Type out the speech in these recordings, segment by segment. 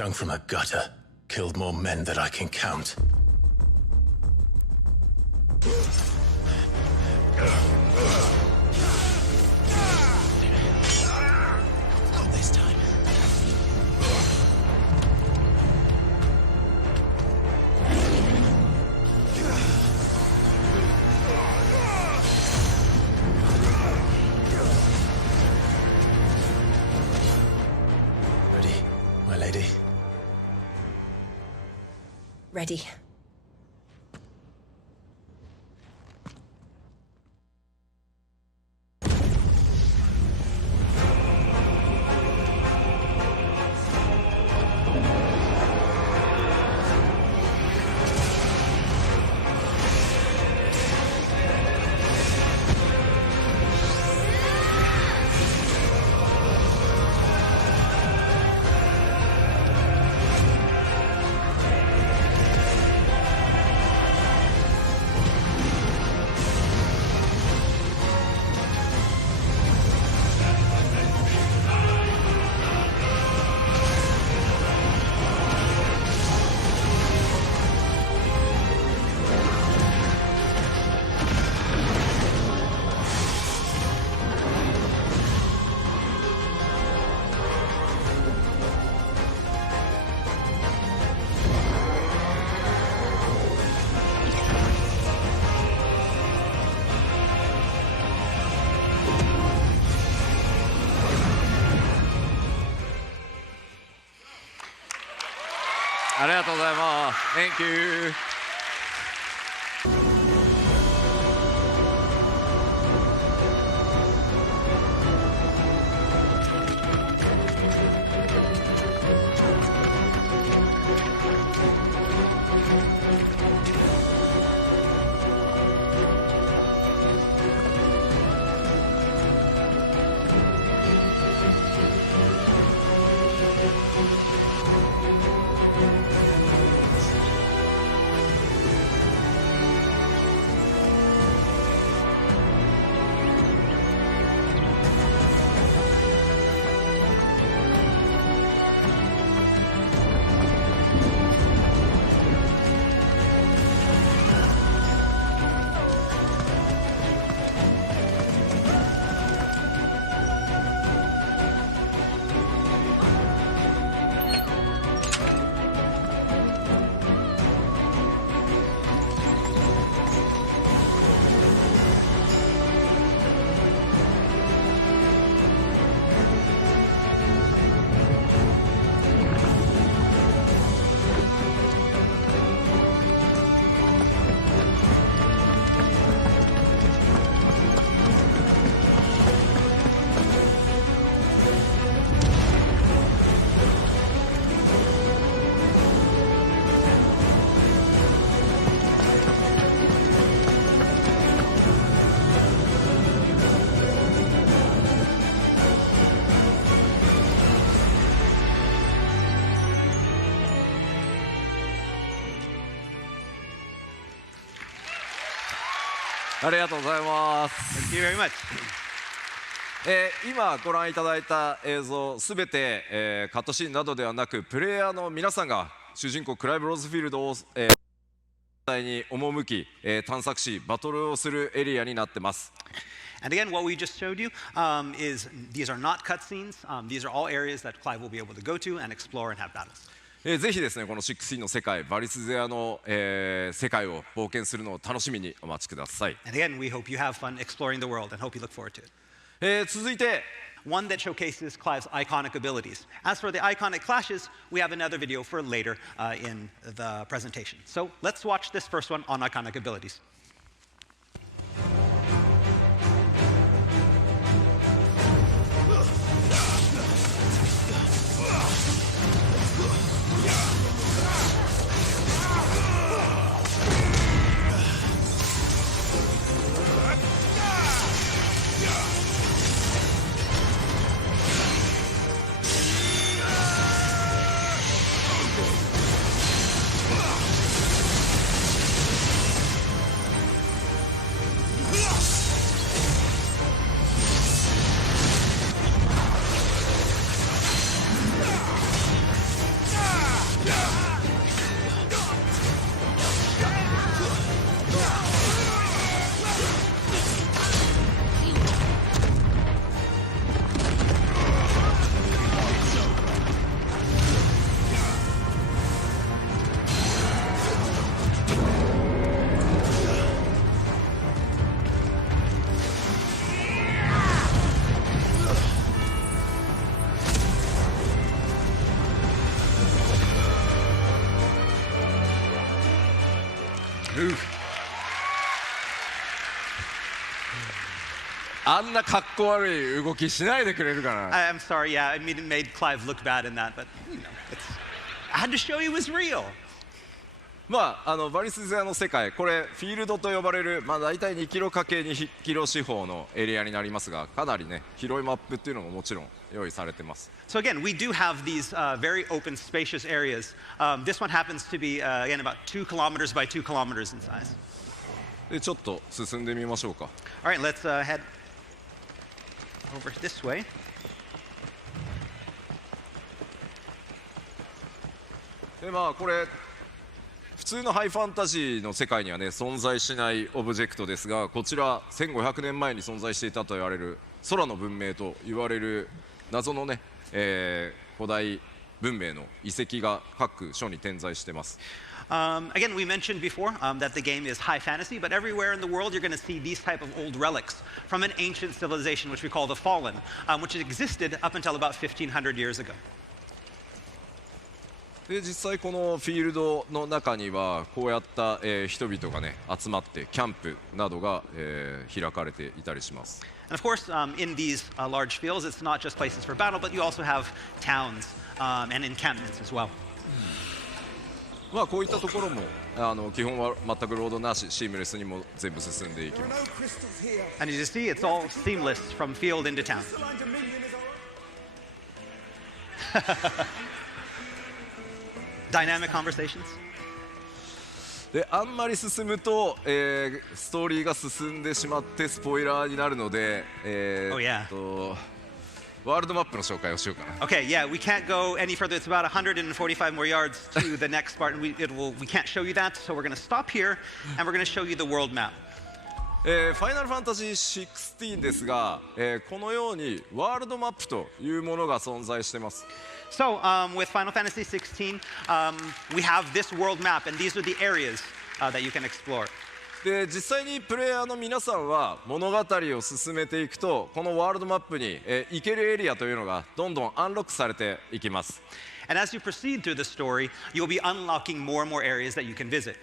Drunk from a gutter. Killed more men than I can count. Not this time. Ready, my lady? Ready.ありがとうございます。Thank you. ありがとうございます。Thank you very much. 今ご覧いただいた映像すべて、カットシーンなどではなくプレイヤーの皆さんが主人公クライブ・ローズフィールドを、実際に赴き、探索しバトルをするエリアになってます。And again, what we just showed you is these are not cutscenes. These are all areas that Clive will be able to go to and explore and have battles. ぜひですねこの 6E の世界バリスゼアの、世界を冒険するのを楽しみにお待ちください。 And again, we hope you have fun exploring the world and hope you look forward to it. 続いて One that showcases Clive's iconic abilities. As for the iconic clashes, we have another video for later in the presentation. So let's watch this first one on iconic abilities. move. あんなかっこ悪い動きしないでくれるかな。 I'm sorry, yeah, I made Clive look bad in that, but I had to show you it was real. まあ、バリス勢の世界、これフィールドと呼ばれる、まあ、大体2キロ ×2 キロ四方のエリアになりますが、かなりね広いマップっていうのももちろん用意されてます。 So again, we do have these very open, spacious areas. This one happens to be, again, about 2 kilometers by 2 kilometers in size. でちょっと進んでみましょうか。 All right, let's head over this way. でまあこれ普通のハイファンタジーの世界にはね存在しないオブジェクトですが、こちら1500年前に存在していたと言われる空の文明と言われる謎のね、古代文明の遺跡が各所に点在しています。 Again, we mentioned before that the game is high fantasy, but everywhere in the world you're going to see these type of old relics from an ancient civilization, which we call the Fallen, which existed up until about 1,500 years ago. で実際このフィールドの中にはこうやった、人々がね集まってキャンプなどが、開かれていたりします。 And of course, in these large fields, it's not just places for battle, but you also have towns and encampments as well. まあこういったところも基本は全くロードなし、シームレスにも全部進んでいきます。 And as you see, it's all seamless from field into town. Dynamic conversations. であんまり進むと、ストーリーが進んでしまってスポイラーになるので、Oh, yeah. ワールドマップの紹介をしようかな。 Okay, yeah, we can't go any further. It's about 145 more yards to the next part, and we can't show you that, so we're going to stop here, and we're going to show you the world map. ファイナルファンタジー16ですが、このようにワールドマップというものが存在しています。 So with Final Fantasy XVI, we have this world map, and these are the areas that you can explore. で実際にプレイヤーの皆さんは物語を進めていくとこのワールドマップに、行けるエリアというのがどんどんアンロックされていきます。 And as you proceed through the story, you'll be unlocking more and more areas that you can visit.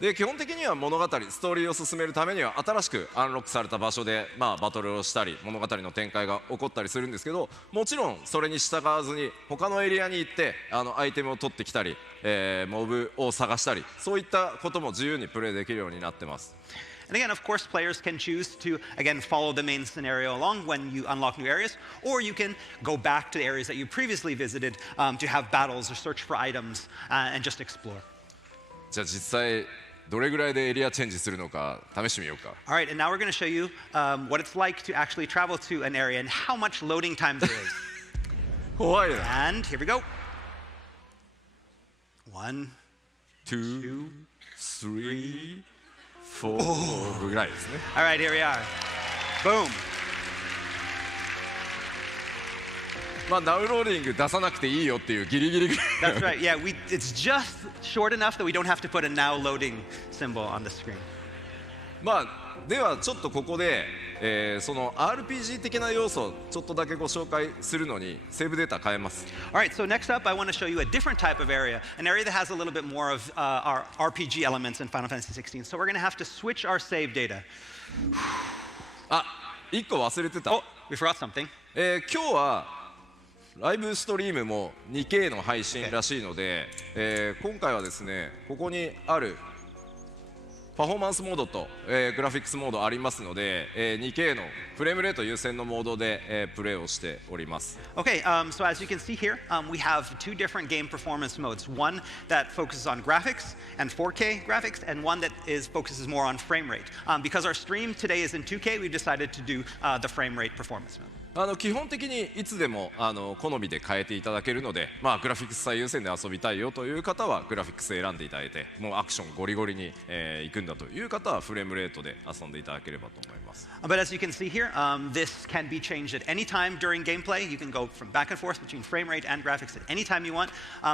で基本的には物語ストーリーを進めるためには新しくアンロックされた場所で、まあ、バトルをしたり物語の展開が起こったりするんですけど、もちろんそれに従わずに他のエリアに行ってアイテムを取ってきたり、モブを探したりそういったことも自由にプレイできるようになってます。 And again, of course, players can choose to, again, follow the main scenario along when you unlock new areas, or you can go back to the areas that you previously visited to have battles or search for items and just explore. じゃあ実際どれぐらいでエリアチェンジするのか試してみようか。 All right, and now we're going to show you what it's like to actually travel to an area and how much loading time there is. 怖いな。 And here we go. 1, 2, 3, 4ぐらいですね。 All right, here we are. Boom. まあダウンローディング出さなくていいよっていうギリギリぐらい。 That's right. Yeah, it's just short enough that we don't have to put a now loading symbol on the screen. まあではちょっとここで、その RPG 的な要素をちょっとだけご紹介するのにセーブデータ変えます。 All right, so next up, I want to show you a different type of area, an area that has a little bit more of our RPG elements in Final Fantasy XVI. So we're going to have to switch our save data. あ、1個忘れてた。 Oh, we forgot something. 今日はライブストリームも 2K の配信らしいので、今回はですねここにあるパフォーマンスモードと、グラフィックスモードありますので、2K のフレームレート優先のモードで、プレイをしております。 Okay, so as you can see here, we have two different game performance modes. One that focuses on graphics and 4K graphics, and one that focuses more on frame rate. Because our stream today is in 2K, we've decided to do the frame rate performance mode. 基本的にいつでも好みで変えていただけるので、まあ、グラフィックス最優先で遊びたいよという方はグラフィックス選んでいただいて、もうアクションゴリゴリに、行くんだという方はフレームレートで遊んでいただければと思います。 But as you can see here, this can be changed at any time during gameplay. You can go from back and forth between frame rate and graphics at any time you want.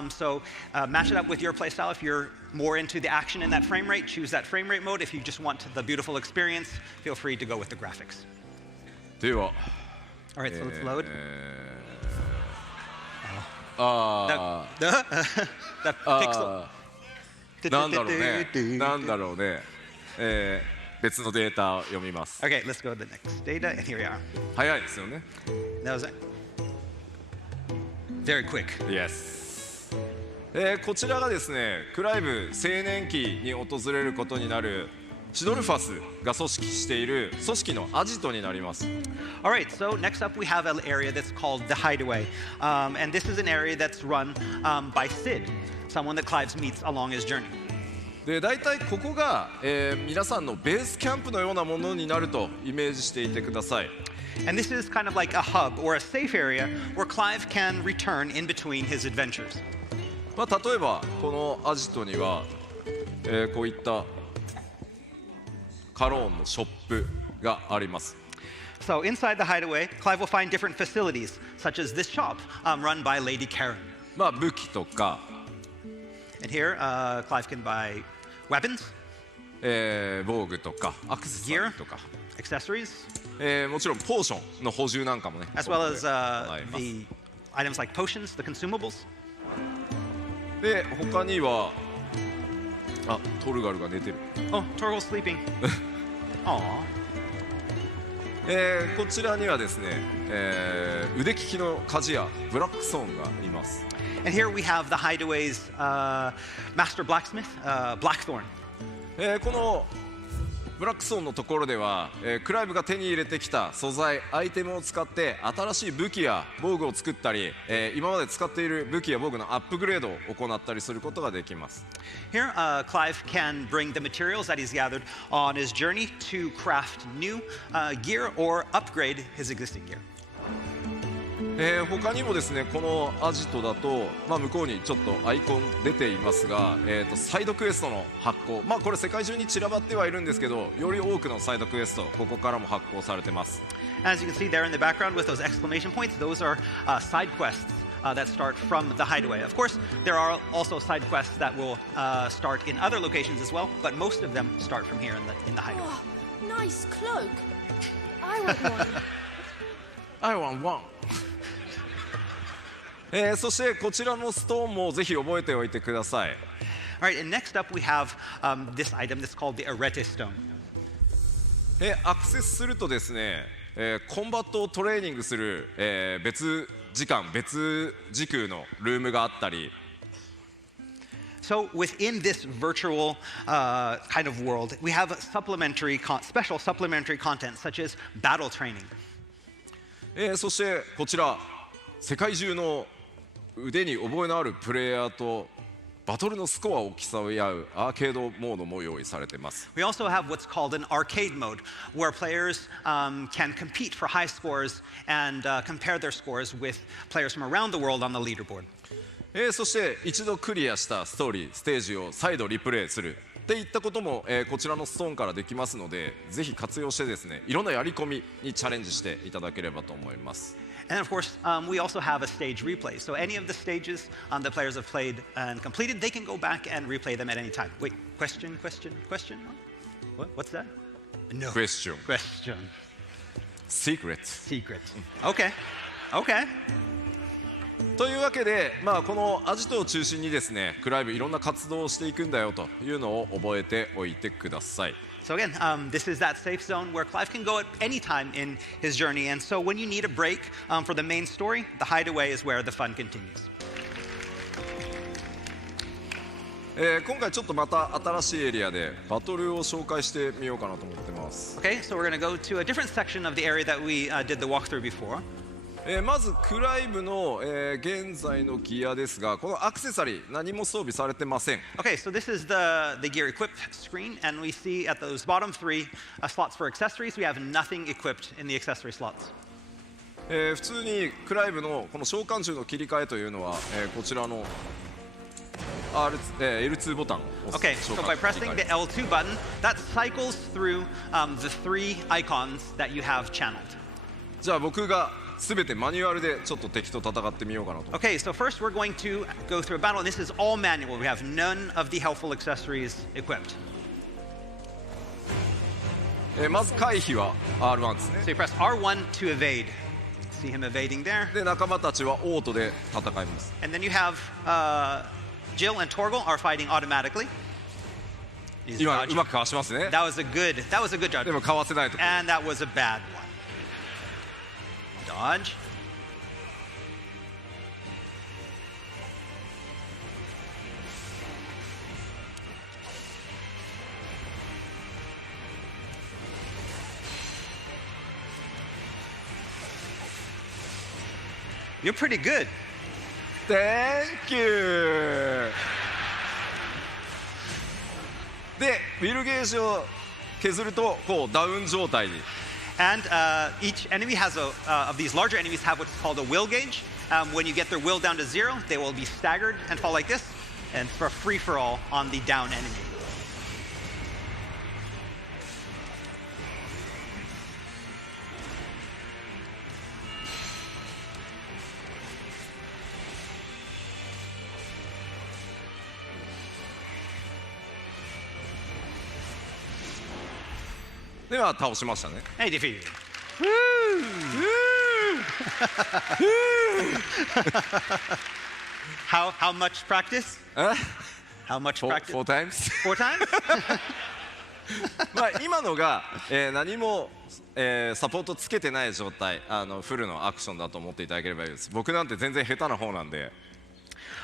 So match it up with your playstyle. If you're more into the action in that frame rate, choose that frame rate mode. If you just want the beautiful experience, feel free to go with the graphics. では All right, so let's load. あ The pixel. なんだろうね。なんだろうね。別のデータを読みます。Okay, let's go to the next data, and here we are. 早いですよね。That was it. Very quick. Yes。こちらがですね、クライブ青年期に訪れることになるシドルファスが組織している組織のアジトになります。All right, so next up we have an area that's called the Hideaway. And this is an area that's run by Sid, someone that Clive meets along his journey. で、大体ここが、皆さんのベースキャンプのようなものになるとイメージしていてください。And this is kind of like a hub or a safe area where Clive can return in between his adventures. まあ、例えばこのアジトには、こういったカローンのショップがあります。So inside the Hideaway, Clive will find different facilities, such as this shop run by Lady Karen. まあ、武器とか、And here, Clive can buy weapons, 防具とかアクセサリ gear, ーとか、 accessories, もちろんポーションの補充なんかもね、 as well as 行います。 the items like potions, the consumables. で、他にはトルガルが寝てる。 Oh, Torgal's sleeping. Aww. こちらにはですね、腕利きの鍛冶屋ブラックソーンがいます。 And here we have the Hideaway's master blacksmith, Blackthorn. このブラックソーンのところでは、クライブが手に入れてきた素材アイテムを使って新しい武器や防具を作ったり、今まで使っている武器や防具のアップグレードを行ったりすることができます。 Here, Clive can bring the materials that he's gathered on his journey to craft new gear or upgrade his existing gear. 他にもですね、このアジトだと、まあ、向こうにちょっとアイコン出ていますが、サイドクエストの発行、まあ、これ世界中に散らばってはいるんですけど、より多くのサイドクエストここからも発行されてます。 As you can see there in the background with those exclamation points, those are side quests that start from the Hideaway. Of course, there are also side quests that will start in other locations as well, but most of them start from here in the Hideaway. Oh, nice cloak. I want one. I want one. そしてこちらのストーンもぜひ覚えておいてください。 All right, and next up we have this item that's called the Arete Stone. アクセスするとですね、コンバットをトレーニングする、別時間別時空のルームがあったり、 So within this virtual kind of world, we have special supplementary content such as battle training. そしてこちら世界中の腕に覚えのあるプレイヤーとバトルのスコアを競い合うアーケードモードも用意されています。 We also have what's called an arcade mode, where players can compete for high scores and compare their scores with players from around the world on the leaderboard. そして一度クリアしたストーリーステージを再度リプレイするっていったことも、こちらのストーンからできますので、ぜひ活用してですね、いろんなやり込みにチャレンジしていただければと思います。 And of course, we also have a stage replay. So any of the stages the players have played and completed, they can go back and replay them at any time. Wait, question? What's that? No. Question. Secret. Secret. Okay. というわけで、まあ、このアジトを中心にですね、クライブいろんな活動をしていくんだよというのを覚えておいてください。 So again, this is that safe zone where Clive can go at any time in his journey. And so when you need a break for the main story, the Hideaway is where the fun continues. 今回ちょっとまた新しいエリアでバトルを紹介してみようかなと思ってます。 Okay, so we're going to go to a different section of the area that we did the walkthrough before. まずクライブの、現在のギアですが、このアクセサリー何も装備されてません。 Okay, so this is the gear equip screen, and we see at those bottom three slots for accessories, we have nothing equipped in the accessory slots. 普通にクライブのこの召喚銃の切り替えというのは、こちらのL2 ボタンを押す Okay, so by pressing the L2 button, that cycles through the three icons that you have channeled. じゃあ僕がすべてマニュアルでちょっと敵と戦ってみようかなと。 Okay, so first we're going to go through a battle, and this is all manual. We have none of the helpful accessories equipped. まず回避は R1 ですね。 So you press R1 to evade. See him evading there. で仲間たちはオートで戦います。 And then you have Jill and Torgal are fighting automatically. He's 今 dodging. うまくかわしますね。 That was a good judgment. でもかわせないと。 And that was a bad one. Dodge. You're pretty good. Thank you! で、ウィルゲージを削るとこうダウン状態に。 And each enemy has of these larger enemies have what's called a will gauge. When you get their will down to 0, they will be staggered and fall like this, and for a free-for-all on the down enemy. "では倒しましたね。 Hey, defeated. How much practice? え How much practice? Four times? Four times? まあ今のが、何も、サポートつけてない状態、フルのアクションだと思っていただければいいです。僕なんて全然下手な方なんで。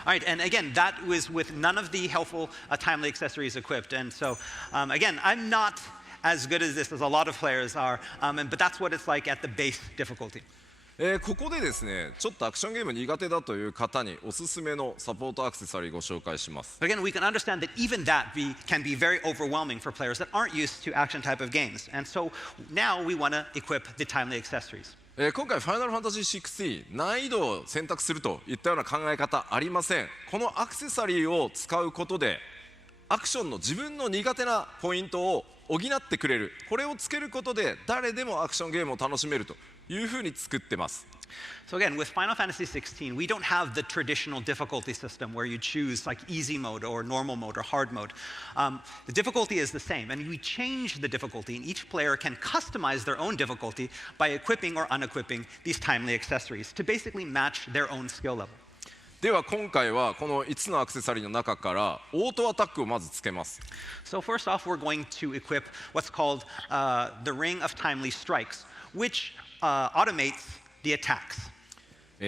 All right, and again, that was with none of the helpful timely accessories equipped. And so, again, I'm not as good as this as a lot of players are, but that's what it's like at the base difficulty. ここでですね、ちょっとアクションゲーム苦手だという方におすすめのサポートアクセサリーご紹介します。 But again, we can understand that even that can be very overwhelming for players that aren't used to action type of games. And so now we want to equip the timely accessories. 今回、ファイナルファンタジー16、難易度を選択するといったような考え方ありません。このアクセサリーを使うことで、アクションの自分の苦手なポイントを補ってくれる。これをつけることで、誰でもアクションゲームを楽しめるというふうに作ってます。 So again, with Final Fantasy XVI, we don't have the traditional difficulty system where you choose like easy mode or normal mode or hard mode. The difficulty is the same, and we change the difficulty, and each player can customize their own difficulty by equipping or unequipping these timely accessories to basically match their own skill level. では今回はこの5つのアクセサリーの中からオートアタックをまずつけます。 So first off, we're going to equip what's called the Ring of Timely Strikes, which automates the attacks.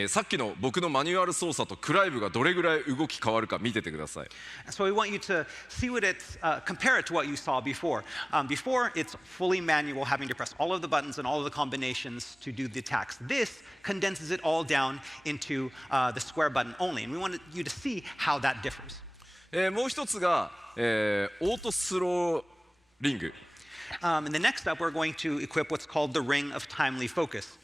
さっきの僕のマニュアル操作とクライブがどれぐらい動き変わるか見ててください。 So we want you to see what it's, compare it to what you saw before. Before, it's fully manual, having to press all of the buttons and all of the combinations to do the attacks. This condenses it all down into the square button only, and we want you to see how that differs. もう一つが、オートスローリング。 And the next up, we're going to equip what's called the Ring of Timely Focus.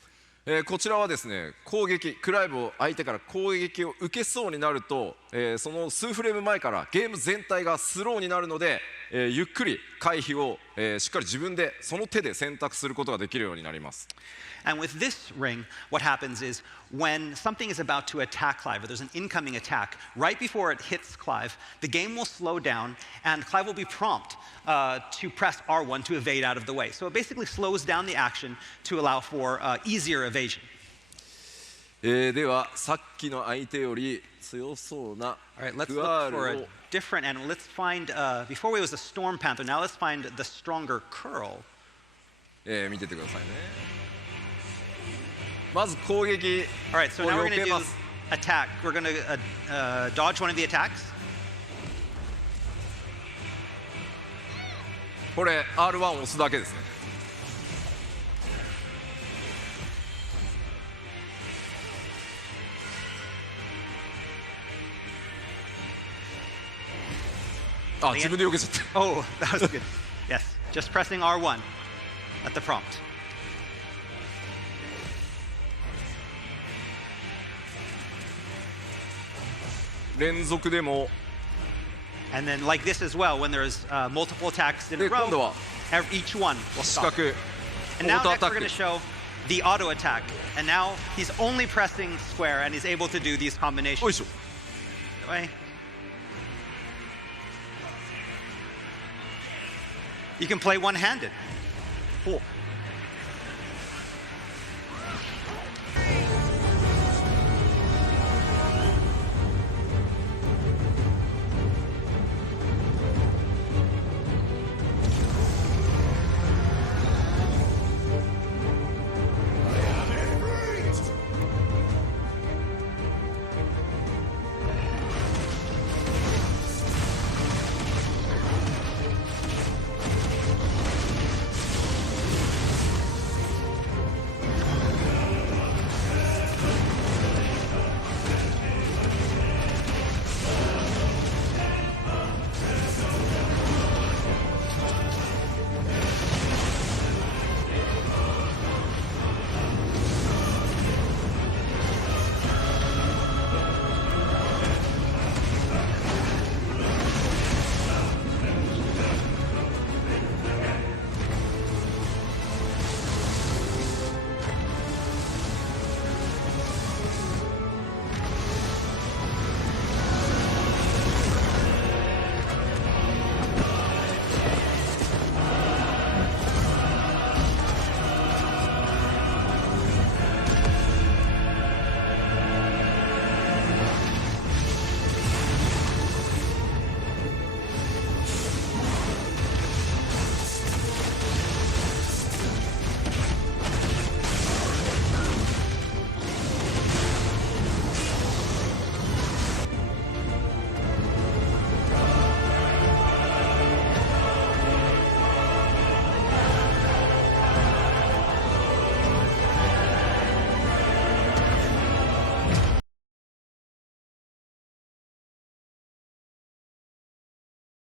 こちらはですね、攻撃、クライブを相手から攻撃を受けそうになると、その数フレーム前からゲーム全体がスローになるので、ゆっくり回避を、しっかり自分でその手で選択することができるようになります。 And with this ring, what happens is when something is about to attack Clive, or there's an incoming attack, right before it hits Clive, the game will slow down and Clive will be prompt to press R1 to evade out of the way. So it basically slows down the action to allow for easier evasion. ではさっきの相手より強そうな All right, let's ク look アー for ル a を different animal. Let's find, before it was a Storm Panther, now let's find the stronger Curl. 見ててくださいね。まず攻撃 All right, so を now we're 避 going け to ま do す。 attack. We're going to dodge one of the attacks. これ R1 を押すだけですね。あ、自分で避けちゃった。 Oh, that was good. Yes, just pressing R1 at the prompt. 連続でも And then like this as well, when there's multiple attacks in a で今度 row, は each one will 四 stop. 角 And オ now ートア next タ we're ッ going ク to show the auto attack. And now he's only pressing square and he's able to do these よい combinations. しょ Way. You can play one-handed. ほう